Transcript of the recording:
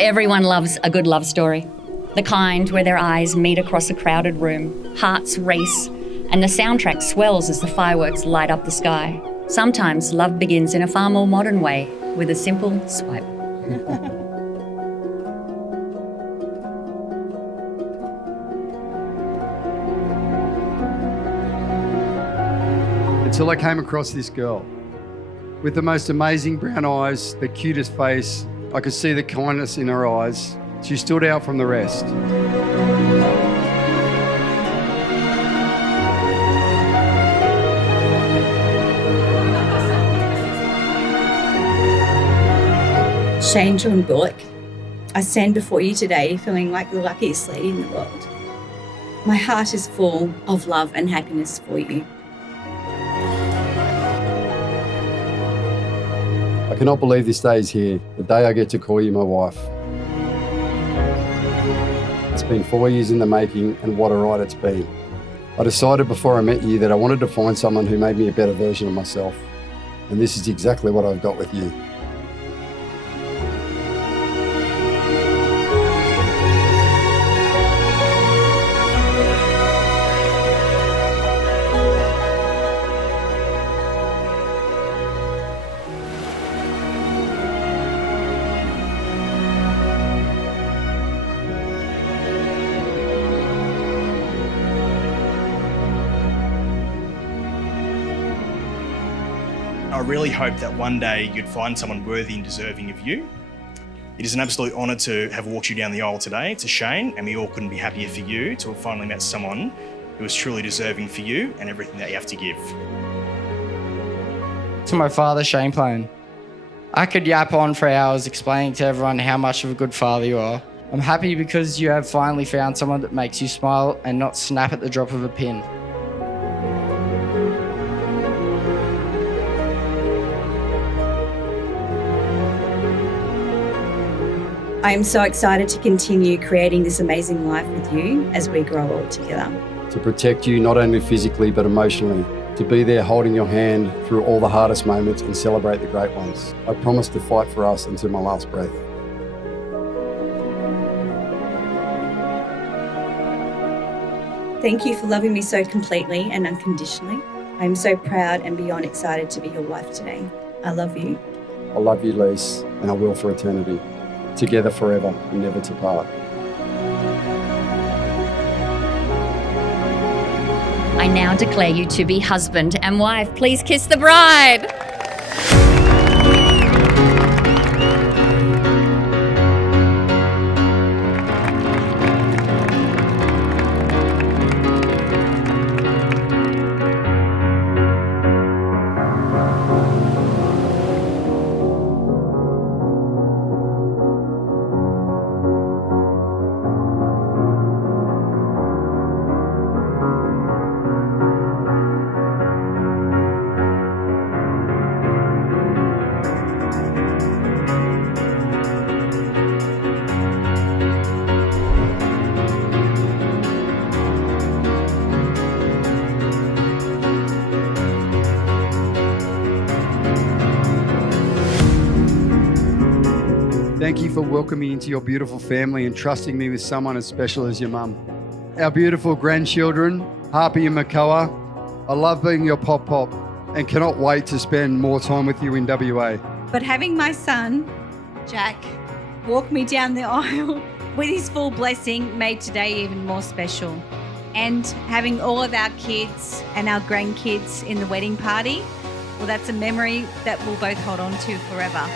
Everyone loves a good love story. The kind where their eyes meet across a crowded room, hearts race, and the soundtrack swells as the fireworks light up the sky. Sometimes love begins in a far more modern way, with a simple swipe. Until I came across this girl. With the most amazing brown eyes, the cutest face, I could see the kindness in her eyes. She stood out from the rest. Shane John Bullock, I stand before you today feeling like the luckiest lady in the world. My heart is full of love and happiness for you. I cannot believe this day is here, the day I get to call you my wife. It's been 4 years in the making, and what a ride it's been. I decided before I met you that I wanted to find someone who made me a better version of myself. And this is exactly what I've got with you. I really hope that one day you'd find someone worthy and deserving of you. It is an absolute honour to have walked you down the aisle today to Shane, and we all couldn't be happier for you to have finally met someone who is truly deserving for you and everything that you have to give. To my father, Shane Plane. I could yap on for hours explaining to everyone how much of a good father you are. I'm happy because you have finally found someone that makes you smile and not snap at the drop of a pin. I am so excited to continue creating this amazing life with you as we grow old together. To protect you not only physically but emotionally. To be there holding your hand through all the hardest moments and celebrate the great ones. I promise to fight for us until my last breath. Thank you for loving me so completely and unconditionally. I am so proud and beyond excited to be your wife today. I love you. I love you, Lise, and I will for eternity. Together forever and never to part. I now declare you to be husband and wife. Please kiss the bride. Thank you for welcoming me into your beautiful family and trusting me with someone as special as your mum. Our beautiful grandchildren, Harpy and Makoa, I love being your pop-pop and cannot wait to spend more time with you in WA. But having my son, Jack, walk me down the aisle with his full blessing made today even more special. And having all of our kids and our grandkids in the wedding party, well, that's a memory that we'll both hold on to forever.